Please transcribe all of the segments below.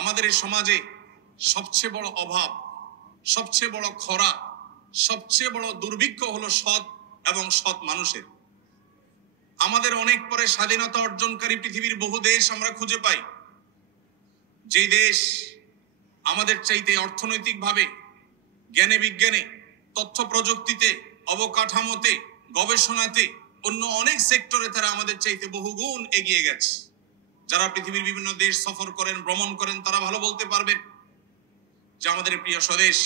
আমাদের এই সমাজে সবচেয়ে বড় অভাব, সবচেয়ে বড় খরা, সবচেয়ে বড় দুর্ভিক্ষ হলো সৎ এবং সৎ মানুষের। আমাদের অনেক পরে স্বাধীনতা অর্জনকারী পৃথিবীর বহু দেশ আমরা খুঁজে পাই, যেই দেশ আমাদের চাইতে অর্থনৈতিকভাবে, জ্ঞানে বিজ্ঞানে, তথ্য প্রযুক্তিতে, অবকাঠামোতে, গবেষণাতে, অন্য অনেক সেক্টরে তারা আমাদের চাইতে বহুগুণ এগিয়ে গেছে। যারা পৃথিবীর বিভিন্ন দেশ সফর করেন, ভ্রমণ করেন, তারা ভালো বলতে পারবেন যে আমাদের প্রিয় স্বদেশ,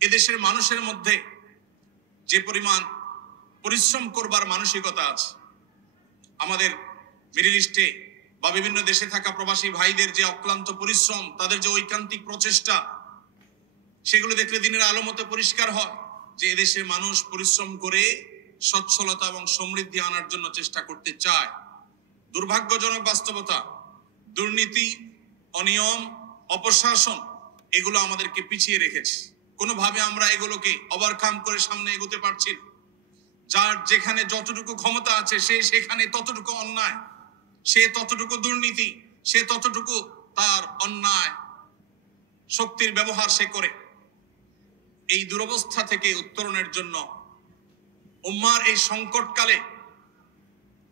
এদেশের মানুষের মধ্যে যে পরিমাণ পরিশ্রম করবার মানসিকতা আছে, আমাদের মিডল ইস্টে বা বিভিন্ন দেশে থাকা প্রবাসী ভাইদের যে অক্লান্ত পরিশ্রম, তাদের যে ঐকান্তিক প্রচেষ্টা, সেগুলো দেখলে দিনের আলো মতো পরিষ্কার হয় যে এদেশের মানুষ পরিশ্রম করে সচ্ছলতা এবং সমৃদ্ধি আনার জন্য চেষ্টা করতে চায়। দুর্ভাগ্যজনক বাস্তবতা, দুর্নীতি, অনিয়ম, অপশাসন এগুলো আমাদেরকে পিছিয়ে রেখেছে। কোনোভাবে আমরা এগুলোকে ওভারকাম করে সামনে এগোতে পারছি না। যার যেখানে যতটুকু ক্ষমতা আছে সে সেখানে ততটুকু অন্যায়, সে ততটুকু দুর্নীতি, সে ততটুকু তার অন্যায় শক্তির ব্যবহার সে করে। এই দুরবস্থা থেকে উত্তরণের জন্য উম্মার এই সংকটকালে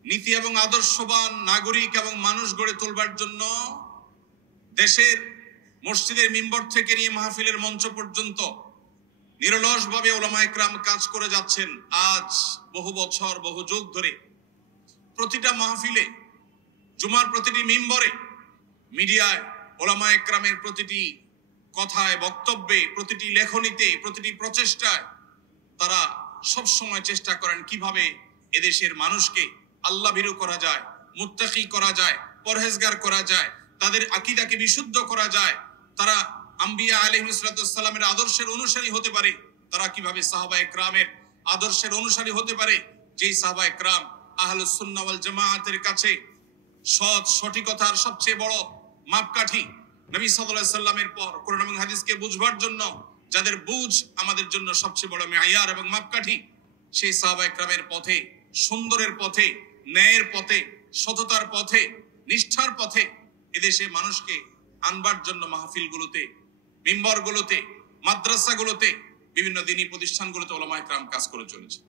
নীতি এবং আদর্শবান নাগরিক এবং মানুষ গড়ে তোলবার জন্য দেশের মসজিদের মিম্বর থেকে নিয়ে মাহফিলের মঞ্চ পর্যন্ত নিরলসভাবে উলামায়ে কেরাম কাজ করে যাচ্ছেন। আজ বহু বছর, বহু যুগ ধরে প্রতিটা মাহফিলে, জুমার প্রতিটি মিম্বরে, মিডিয়ায় উলামায়ে কেরামের প্রতিটি কথায়, বক্তব্যে, প্রতিটি লেখনীতে, প্রতিটি প্রচেষ্টায় তারা সব সময় চেষ্টা করেন কিভাবে এদেশের মানুষকে আল্লাহ ভীরু করা যায়, মুত্তাকি করা যায়, পরহেজগার করা যায়, তাদের আকীদাকে বিশুদ্ধ করা যায়, তারা আম্বিয়া আলাইহিস সালামের আদর্শের অনুসারী হতে পারে, তারা কিভাবে সাহাবায়ে কেরামের আদর্শের অনুসারী হতে পারে, যেই সাহাবায়ে কেরাম আহলুস সুন্নাহ ওয়াল জামাআতের কাছে সৎ সঠিকতার সবচেয়ে বড় মাপকাঠি। নবী সাল্লাল্লাহু আলাইহি সাল্লামের পর কোরআন এবং হাদিসকে বুঝবার জন্য যাদের বুঝ আমাদের জন্য সবচেয়ে বড় মেয়ার এবং মাপকাঠি, সেই সাহাবায়ে কেরামের পথে, সুন্দরের পথে, ন্যায়ের পথে, সততার পথে, নিষ্ঠার পথে এদেশে মানুষকে আনবার জন্য মাহফিলগুলোতে, মিম্বরগুলোতে, মাদ্রাসাগুলোতে, বিভিন্ন দ্বীনি প্রতিষ্ঠানগুলোতে উলামায়ে কেরাম কাজ করে চলেছে।